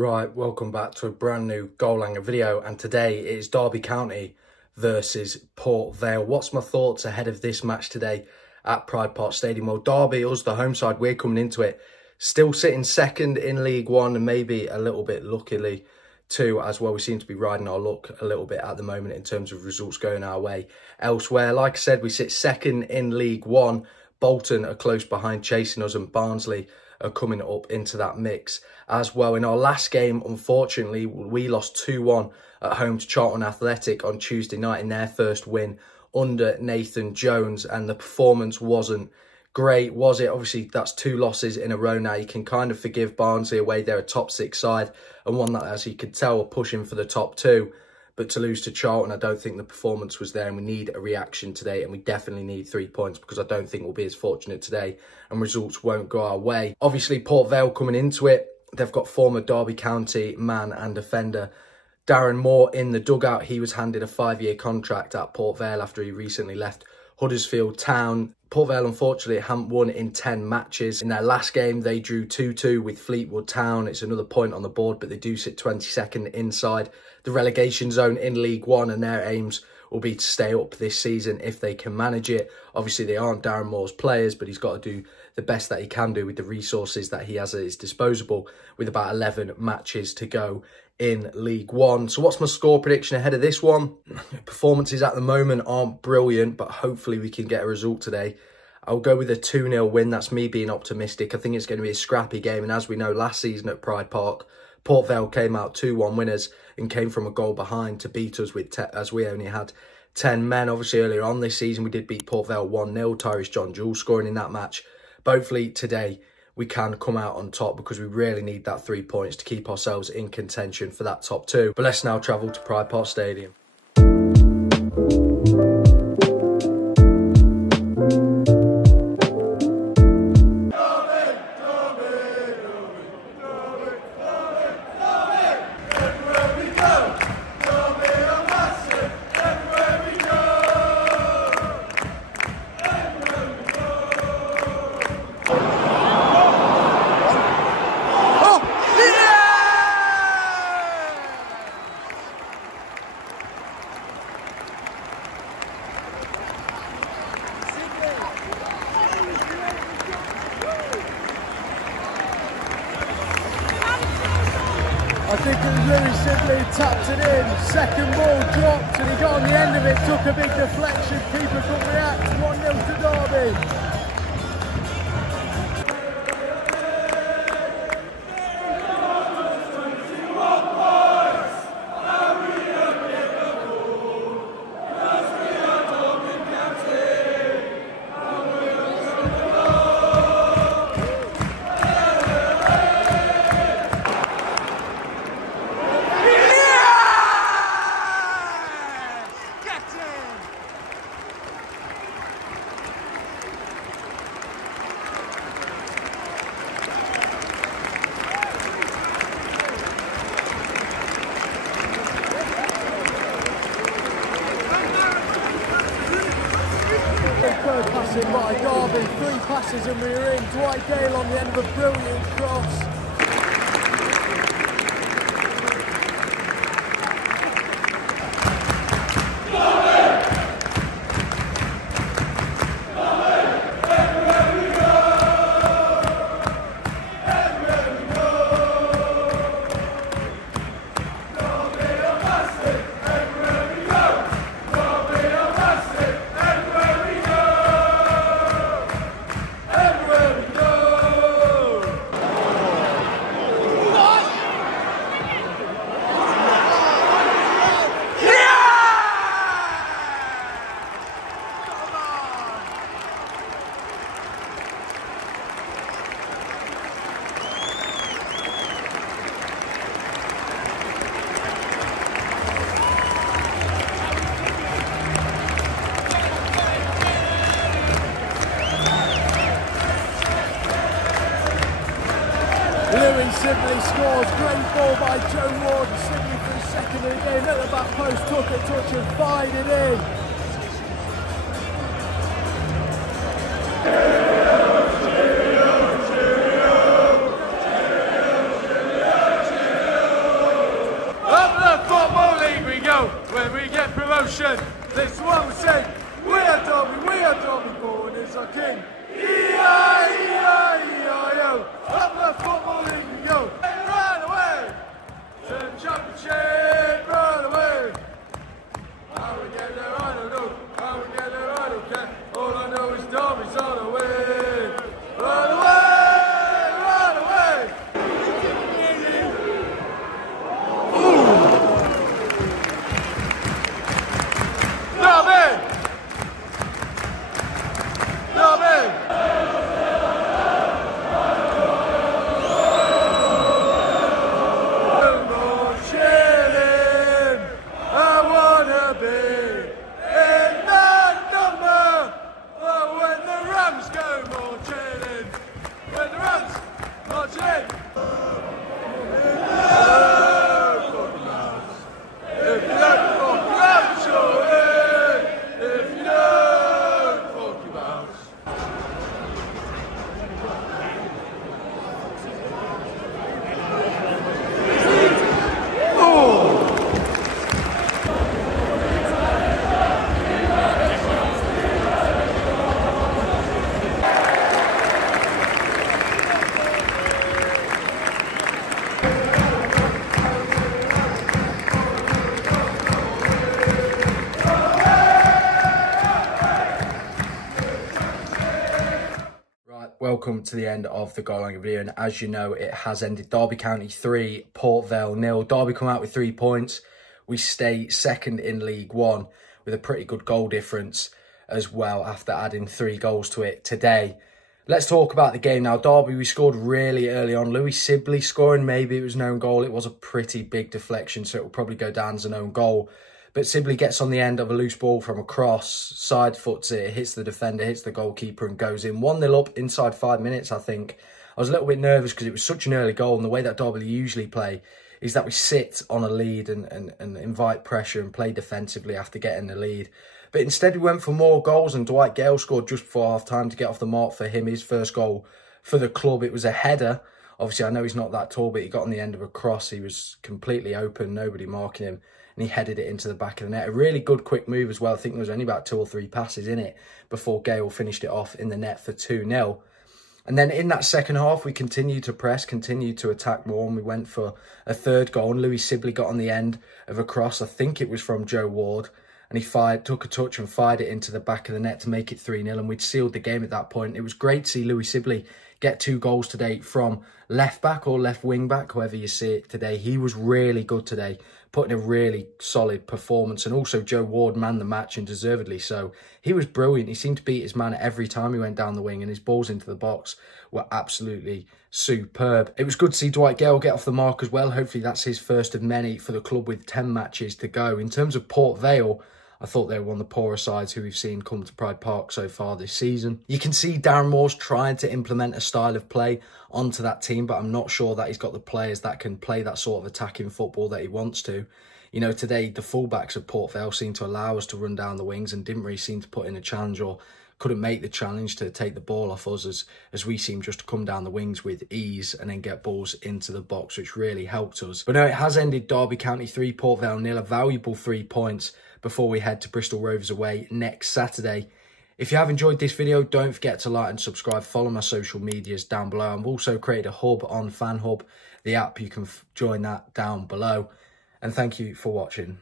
Right, welcome back to a brand new goalhanger video, and today it is Derby County versus Port Vale. What's my thoughts ahead of this match today at Pride Park Stadium? Well, Derby, us the home side, we're coming into it still sitting second in League One, and maybe a little bit luckily too as well. We seem to be riding our luck a little bit at the moment in terms of results going our way elsewhere. Like I said, we sit second in League One. Bolton are close behind chasing us, and Barnsley are coming up into that mix as well. In our last game, unfortunately, we lost 2-1 at home to Charlton Athletic on Tuesday night in their first win under Nathan Jones, and the performance wasn't great, was it? Obviously, that's 2 losses in a row now. You can kind of forgive Barnsley away. They're a top 6 side and one that, as you could tell, are pushing for the top 2. But to lose to Charlton, I don't think the performance was there, and we need a reaction today, and we definitely need 3 points, because I don't think we'll be as fortunate today and results won't go our way. Obviously, Port Vale coming into it, they've got former Derby County man and defender Darren Moore in the dugout. He was handed a 5-year contract at Port Vale after he recently left Huddersfield Town. Port Vale, unfortunately, haven't won in 10 matches. In their last game, they drew 2-2 with Fleetwood Town. It's another point on the board, but they do sit 22nd inside the relegation zone in League One, and their aims will be to stay up this season if they can manage it. Obviously, they aren't Darren Moore's players, but he's got to do the best that he can do with the resources that he has at his disposal, with about 11 matches to go in League One. So what's my score prediction ahead of this one? Performances at the moment aren't brilliant, but hopefully we can get a result today. I'll go with a 2-0 win. That's me being optimistic. I think it's going to be a scrappy game, and as we know, last season at Pride Park, Port Vale came out 2-1 winners and came from a goal behind to beat us with as we only had 10 men. Obviously, earlier on this season, we did beat Port Vale 1-0, Tyrese John Jules scoring in that match. But hopefully today we can come out on top, because we really need that 3 points to keep ourselves in contention for that top 2. But let's now travel to Pride Park Stadium. I think it was really simply tapped it in, second ball dropped, and he got on the end of it, took a big deflection, keeper couldn't react, 1-0 to Derby. Third passing by Derby, 3 passes and we're in. Dwight Gale on the end of a brilliant cross. Lewis simply scores, great ball by Joe Ward, simply for the second of the game, at the back post, took a touch and fired it in. welcome to the end of the goal line video, and as you know, it has ended. Derby County 3, Port Vale 0. Derby come out with 3 points. We stay second in League One with a pretty good goal difference as well after adding 3 goals to it today. Let's talk about the game now. Derby, we scored really early on. Louis Sibley scoring, maybe it was an own goal. It was a pretty big deflection, so it will probably go down as an own goal. But Sibley gets on the end of a loose ball from a cross, side foots it, hits the defender, hits the goalkeeper and goes in. 1-0 up inside 5 minutes, I think. I was a little bit nervous because it was such an early goal, and the way that Derby usually play is that we sit on a lead and invite pressure and play defensively after getting the lead. But instead we went for more goals, and Dwight Gale scored just before half-time to get off the mark for him, his first goal for the club. It was a header. Obviously, I know he's not that tall, but he got on the end of a cross. He was completely open, nobody marking him, and he headed it into the back of the net. A really good quick move as well. I think there was only about 2 or 3 passes in it before Gale finished it off in the net for 2-0. And then in that second half, we continued to press, continued to attack more, and we went for a third goal. And Louis Sibley got on the end of a cross. I think it was from Joe Ward. And he took a touch and fired it into the back of the net to make it 3-0. And we'd sealed the game at that point. It was great to see Louis Sibley get 2 goals today from left back or left wing back, however you see it today. He was really good today, putting a really solid performance. And also Joe Ward manned the match, and deservedly so. He was brilliant. He seemed to beat his man every time he went down the wing, and his balls into the box were absolutely superb. It was good to see Dwight Gale get off the mark as well. Hopefully that's his first of many for the club with 10 matches to go. In terms of Port Vale, I thought they were one of the poorer sides who we've seen come to Pride Park so far this season. You can see Darren Moore's trying to implement a style of play onto that team, but I'm not sure that he's got the players that can play that sort of attacking football that he wants to. You know, today the fullbacks of Port Vale seemed to allow us to run down the wings and didn't really seem to put in a challenge, or couldn't make the challenge to take the ball off us, as we seemed just to come down the wings with ease and then get balls into the box, which really helped us. But no, it has ended. Derby County 3, Port Vale 0, a valuable 3 points before we head to Bristol Rovers away next Saturday. If you have enjoyed this video, don't forget to like and subscribe. Follow my social medias down below. I've also created a hub on FanHub, the app. You can join that down below. And thank you for watching.